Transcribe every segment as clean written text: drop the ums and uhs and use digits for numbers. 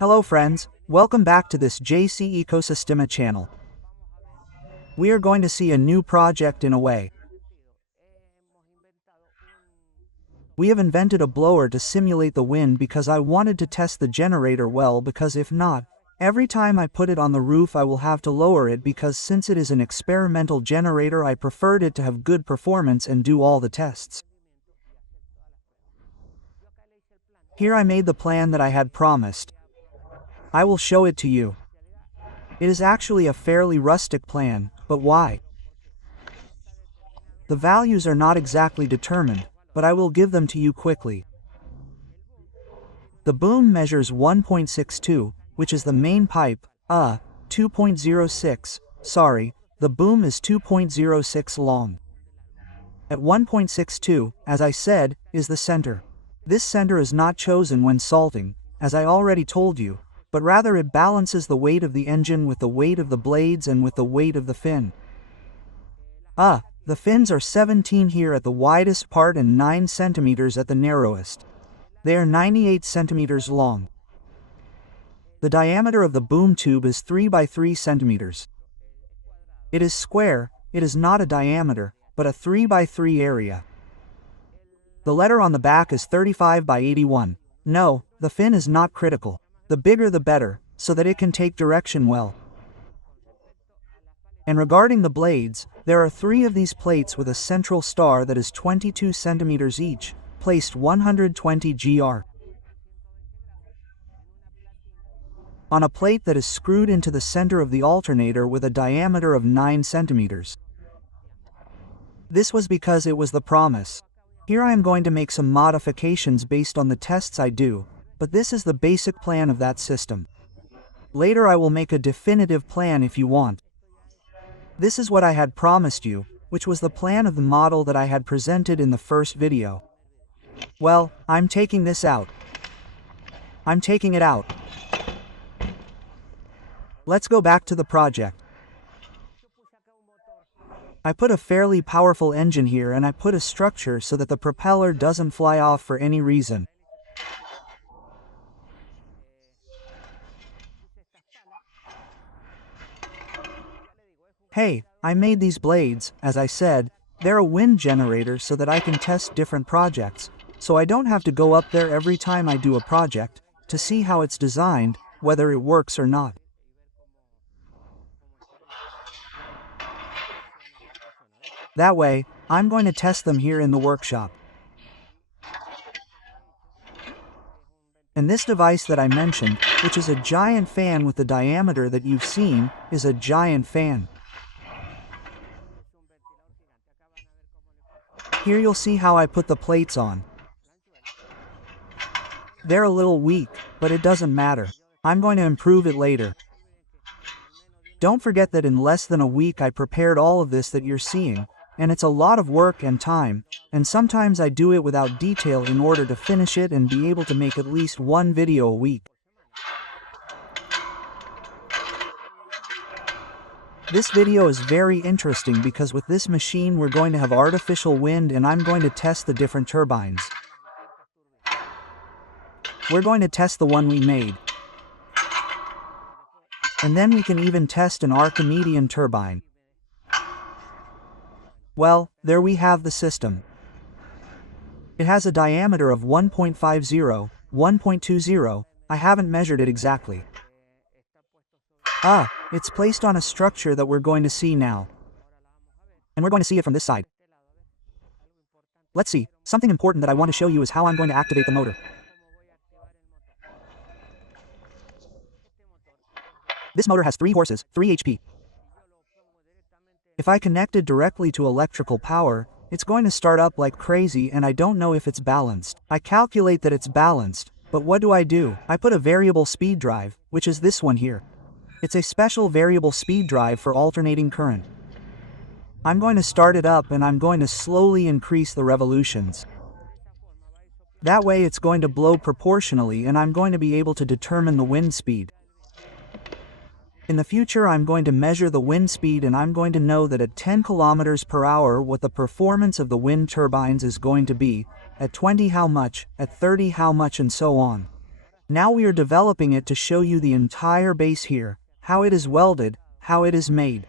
Hello friends, welcome back to this JC Ecosistema channel. We are going to see a new project in a way. We have invented a blower to simulate the wind because I wanted to test the generator well, because if not, every time I put it on the roof I will have to lower it, because since it is an experimental generator I preferred it to have good performance and do all the tests. Here I made the plan that I had promised. I will show it to you. It is actually a fairly rustic plan, but why? The values are not exactly determined, but I will give them to you quickly. The boom measures 1.62, which is the main pipe, 2.06, sorry, the boom is 2.06 long. At 1.62, as I said, is the center. This center is not chosen when salting, as I already told you, but rather it balances the weight of the engine with the weight of the blades and with the weight of the fin. The fins are 17 here at the widest part and 9 centimeters at the narrowest. They are 98 centimeters long. The diameter of the boom tube is 3 by 3 centimeters. It is square, it is not a diameter, but a 3 by 3 area. The letter on the back is 35 by 81. No, the fin is not critical. The bigger the better, so that it can take direction well. And regarding the blades, there are 3 of these plates with a central star that is 22 centimeters each, placed 120 gr. on a plate that is screwed into the center of the alternator with a diameter of 9 centimeters. This was because it was the promise. Here I am going to make some modifications based on the tests I do, but this is the basic plan of that system. Later I will make a definitive plan if you want. This is what I had promised you, which was the plan of the model that I had presented in the first video. Well, I'm taking this out. I'm taking it out. Let's go back to the project. I put a fairly powerful engine here, and I put a structure so that the propeller doesn't fly off for any reason. Hey, I made these blades, as I said, they're a wind generator so that I can test different projects, so I don't have to go up there every time I do a project, to see how it's designed, whether it works or not. That way, I'm going to test them here in the workshop. And this device that I mentioned, which is a giant fan with the diameter that you've seen, is a giant fan. Here you'll see how I put the plates on. They're a little weak, but it doesn't matter. I'm going to improve it later. Don't forget that in less than a week I prepared all of this that you're seeing, and it's a lot of work and time, and sometimes I do it without detail in order to finish it and be able to make at least one video a week. This video is very interesting because with this machine we're going to have artificial wind, and I'm going to test the different turbines. We're going to test the one we made. And then we can even test an Archimedean turbine. Well, there we have the system. It has a diameter of 1.50, 1.20, I haven't measured it exactly. It's placed on a structure that we're going to see now. And we're going to see it from this side. Let's see, something important that I want to show you is how I'm going to activate the motor. This motor has 3 horses, 3 HP. If I connect it directly to electrical power, it's going to start up like crazy, and I don't know if it's balanced. I calculate that it's balanced, but what do? I put a variable speed drive, which is this one here. It's a special variable speed drive for alternating current. I'm going to start it up and I'm going to slowly increase the revolutions. That way it's going to blow proportionally, and I'm going to be able to determine the wind speed. In the future I'm going to measure the wind speed, and I'm going to know that at 10 kilometers per hour what the performance of the wind turbines is going to be, at 20 how much, at 30 how much, and so on. Now we are developing it to show you the entire base here, how it is welded, how it is made.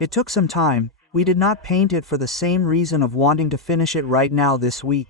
It took some time. We did not paint it for the same reason of wanting to finish it right now this week.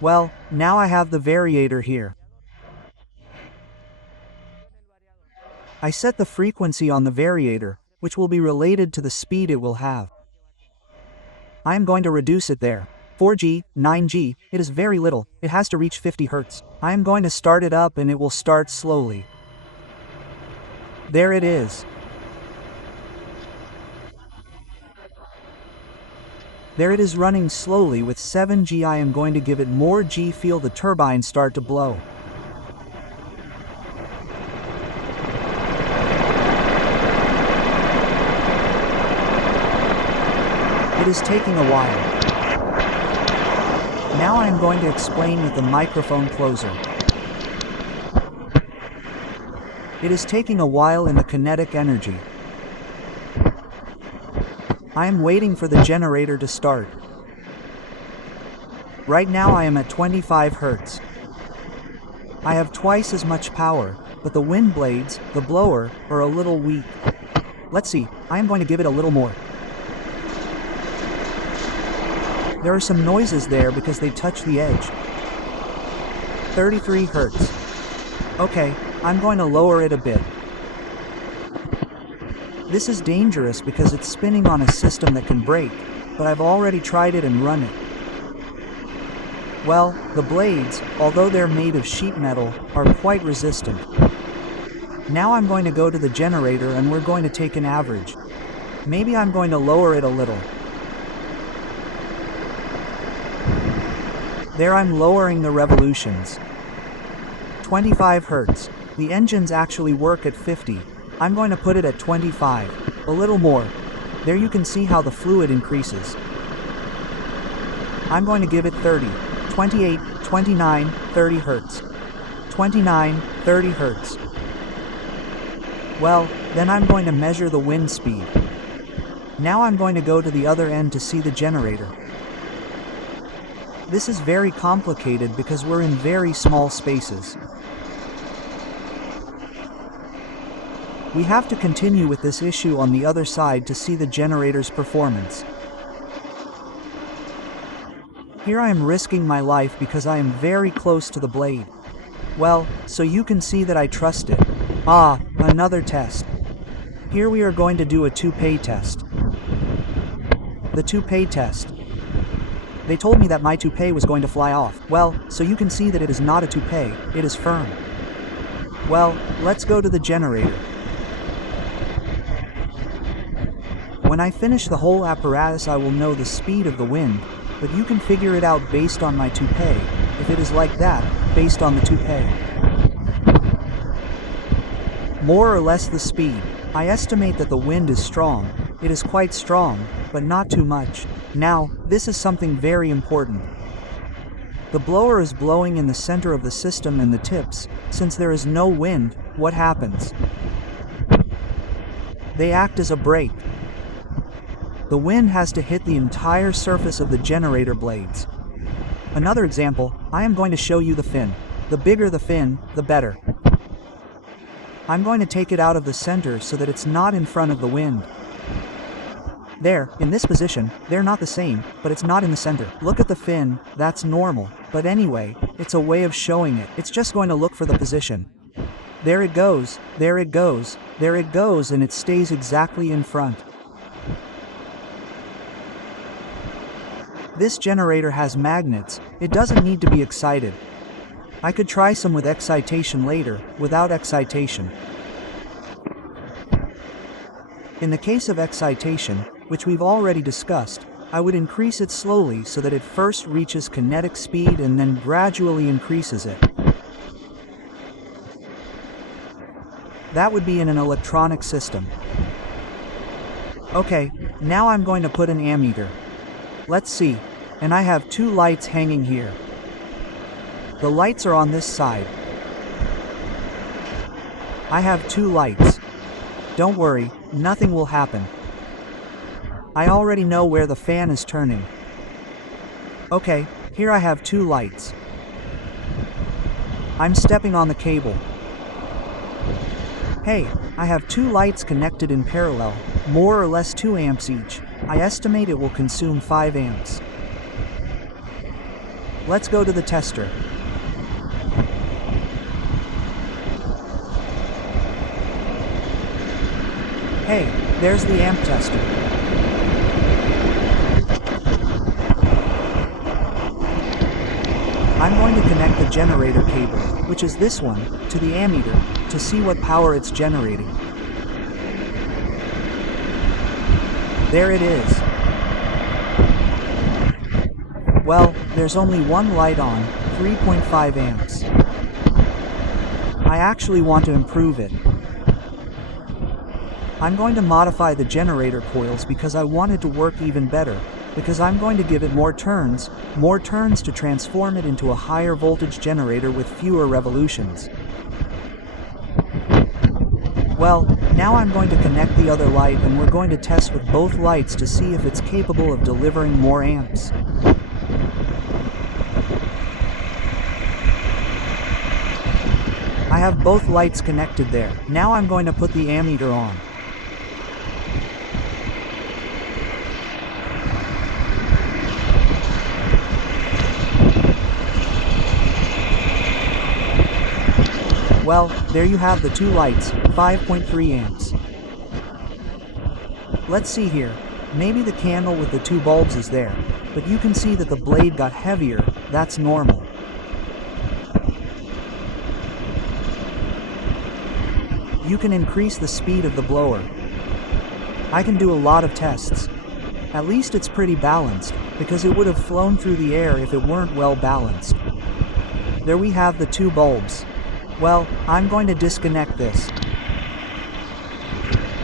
Well, now I have the variator here. I set the frequency on the variator, which will be related to the speed it will have. I am going to reduce it there. 4G, 9G, it is very little, it has to reach 50 Hz. I am going to start it up and it will start slowly. There it is. There it is running slowly with 7G. I am going to give it more G. Feel the turbine start to blow. It is taking a while. Now I am going to explain with the microphone closer. It is taking a while in the kinetic energy. I am waiting for the generator to start. Right now I am at 25 Hz. I have twice as much power, but the wind blades, the blower, are a little weak. Let's see, I am going to give it a little more. There are some noises there because they touch the edge. 33 Hz. Okay, I'm going to lower it a bit. This is dangerous because it's spinning on a system that can break, but I've already tried it and run it. Well, the blades, although they're made of sheet metal, are quite resistant. Now I'm going to go to the generator and we're going to take an average. Maybe I'm going to lower it a little. There I'm lowering the revolutions. 25 Hz. The engines actually work at 50. I'm going to put it at 25. A little more. There you can see how the fluid increases. I'm going to give it 30. 28, 29, 30 Hz. 29, 30 Hz. Well, then I'm going to measure the wind speed. Now I'm going to go to the other end to see the generator. This is very complicated because we're in very small spaces. We have to continue with this issue on the other side to see the generator's performance. Here I am risking my life because I am very close to the blade. Well, so you can see that I trust it. Ah, another test. Here we are going to do a toupee test. The toupee test. They told me that my toupee was going to fly off. Well, so you can see that it is not a toupee, it is firm. Well, let's go to the generator. When I finish the whole apparatus I will know the speed of the wind, but you can figure it out based on my toupee, if it is like that, based on the toupee. More or less the speed. I estimate that the wind is strong. It is quite strong, but not too much. Now, this is something very important. The blower is blowing in the center of the system and the tips. Since there is no wind, what happens? They act as a brake. The wind has to hit the entire surface of the generator blades. Another example, I am going to show you the fin. The bigger the fin, the better. I'm going to take it out of the center so that it's not in front of the wind. There, in this position, they're not the same, but it's not in the center. Look at the fin, that's normal. But anyway, it's a way of showing it. It's just going to look for the position. There it goes, there it goes, there it goes, and it stays exactly in front. This generator has magnets. It doesn't need to be excited. I could try some with excitation later, without excitation. In the case of excitation, which we've already discussed, I would increase it slowly so that it first reaches kinetic speed and then gradually increases it. That would be in an electronic system. Okay, now I'm going to put an ammeter. Let's see, and I have two lights hanging here. The lights are on this side. I have two lights. Don't worry, nothing will happen. I already know where the fan is turning. Okay, Here I have 2 lights. I'm stepping on the cable. Hey, I have 2 lights connected in parallel, more or less 2 amps each. I estimate it will consume 5 amps. Let's go to the tester. Hey, there's the amp tester. I'm going to connect the generator cable, which is this one, to the ammeter, to see what power it's generating. There it is. Well, there's only one light on, 3.5 amps. I actually want to improve it. I'm going to modify the generator coils because I want it to work even better, because I'm going to give it more turns to transform it into a higher voltage generator with fewer revolutions. Well, now I'm going to connect the other light and we're going to test with both lights to see if it's capable of delivering more amps. I have both lights connected there. Now I'm going to put the ammeter on. Well, there you have the 2 lights, 5.3 amps. Let's see here. Maybe the candle with the 2 bulbs is there, but you can see that the blade got heavier. That's normal. You can increase the speed of the blower. I can do a lot of tests. At least it's pretty balanced, because it would have flown through the air if it weren't well balanced. There we have the 2 bulbs. Well, I'm going to disconnect this.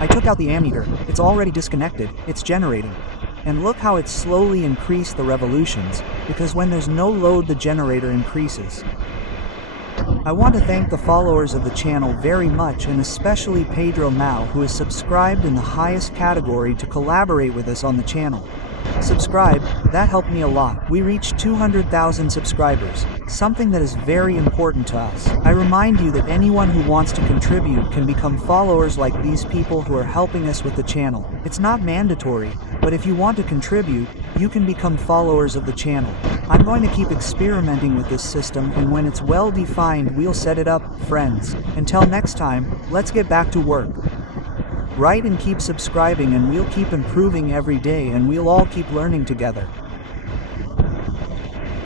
I took out the ammeter. It's already disconnected. It's generating. And look how it slowly increased the revolutions, because when there's no load the generator increases. I want to thank the followers of the channel very much, and especially Pedro Mao, who is subscribed in the highest category to collaborate with us on the channel. Subscribe, that helped me a lot. We reached 200,000 subscribers, something that is very important to us. I remind you that anyone who wants to contribute can become followers like these people who are helping us with the channel. It's not mandatory, but if you want to contribute, you can become followers of the channel. I'm going to keep experimenting with this system, and when it's well defined we'll set it up, friends. Until next time, let's get back to work. Write and keep subscribing and we'll keep improving every day and we'll all keep learning together.